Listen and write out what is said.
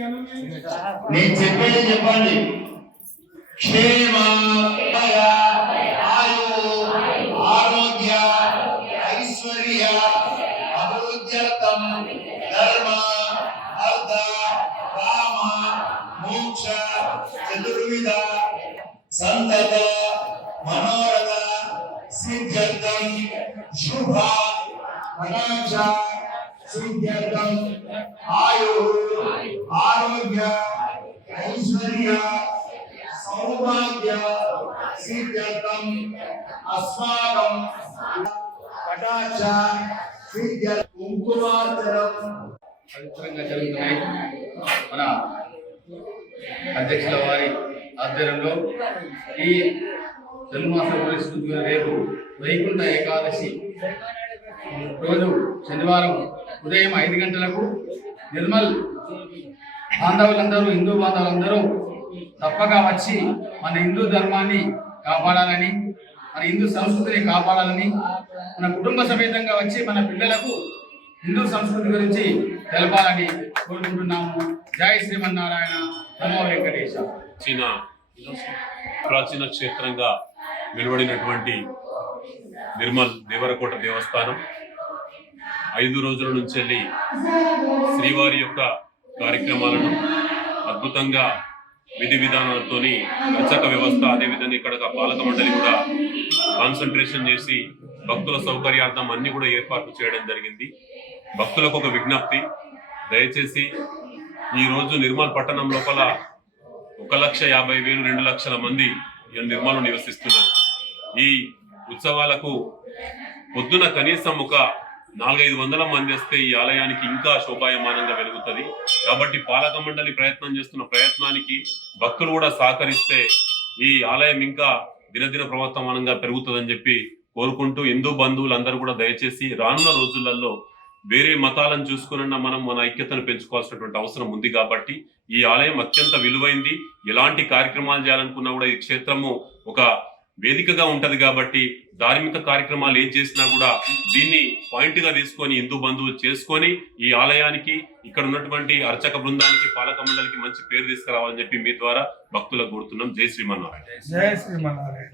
నేను చెప్పేది చెప్పండి. క్షేమ ఆయు ఆరోగ్య ఐశ్వర్య అభివృద్ధ్యర్థం ధర్మ అర్థ కామ మోక్ష చతుర్విధ సంతత మనోరథ సిద్ధ్యర్థం శుభ కటాక్ష సిద్ధ్యర్థం ఆయు ఆరోగ్య ఐశ్వర్య సౌభాగ్య సిద్ధ్యర్థం అస్మాకం కటాక్ష సిద్ధ్య కుంకుమార్చనం పవిత్రంగా జరుగుతున్నాయి. మన అధ్యక్షుల వారి ఆధ్వర్యంలో ఈ ధనుర్మాసం పురస్కరించుకున్న రేపు వైకుంఠ ఏకాదశి రోజు శనివారం ఉదయం 5 గంటలకు నిర్మల్ బాంధవులందరూ, హిందూ బాంధవులందరూ తప్పగా వచ్చి మన హిందూ ధర్మాన్ని కాపాడాలని, మన హిందూ సంస్కృతిని కాపాడాలని, మన కుటుంబ సమేతంగా వచ్చి మన పిల్లలకు హిందూ సంస్కృతి గురించి తెలపాలని కోరుకుంటున్నాము. జై శ్రీమన్నారాయణ, నమో వెంకటేశ. ప్రాచీన క్షేత్రంగా వెలువడినటువంటి నిర్మల్ దేవరకోట దేవస్థానం 5 రోజుల నుంచి వెళ్ళి శ్రీవారి యొక్క కార్యక్రమాలను అద్భుతంగా విధి విధానాలతోని అర్చక వ్యవస్థ, అదేవిధంగా ఇక్కడ పాలక మండలి కూడా కాన్సన్ట్రేషన్ చేసి భక్తుల సౌకర్యార్థం అన్ని కూడా ఏర్పాట్లు చేయడం జరిగింది. భక్తులకు ఒక విజ్ఞప్తి, దయచేసి ఈరోజు నిర్మల్ పట్టణం లోపల 1,50,000 2 లక్షల మంది నిర్మల్లో నివసిస్తున్నారు. ఈ ఉత్సవాలకు పొద్దున కనీసం ఒక 400-500 మంది వస్తే ఈ ఆలయానికి ఇంకా శోభాయమానంగా వెలుగుతుంది. కాబట్టి పాలక మండలి ప్రయత్నం చేస్తున్న ప్రయత్నానికి భక్తులు కూడా సహకరిస్తే ఈ ఆలయం ఇంకా దినదిన ప్రవర్తమానంగా పెరుగుతుందని చెప్పి కోరుకుంటూ, హిందూ బంధువులందరూ కూడా దయచేసి రానున్న రోజులలో వేరే మతాలను చూసుకున్న మనం మన ఐక్యతను పెంచుకోవాల్సినటువంటి అవసరం ఉంది. కాబట్టి ఈ ఆలయం అత్యంత విలువైంది. ఎలాంటి కార్యక్రమాలు చేయాలనుకున్నా కూడా ఈ క్షేత్రము ఒక వేదికగా ఉంటది. కాబట్టి ధార్మిక కార్యక్రమాలు ఏం చేసినా కూడా దీన్ని పాయింట్ గా తీసుకొని హిందూ బంధువులు చేసుకొని ఈ ఆలయానికి, ఇక్కడ ఉన్నటువంటి అర్చక బృందానికి, పాలక మండలికి మంచి పేరు తీసుకురావాలని చెప్పి మీ ద్వారా భక్తులకు కోరుతున్నాం. జై శ్రీమన్నారాయణ. జై శ్రీమన్నారాయణ.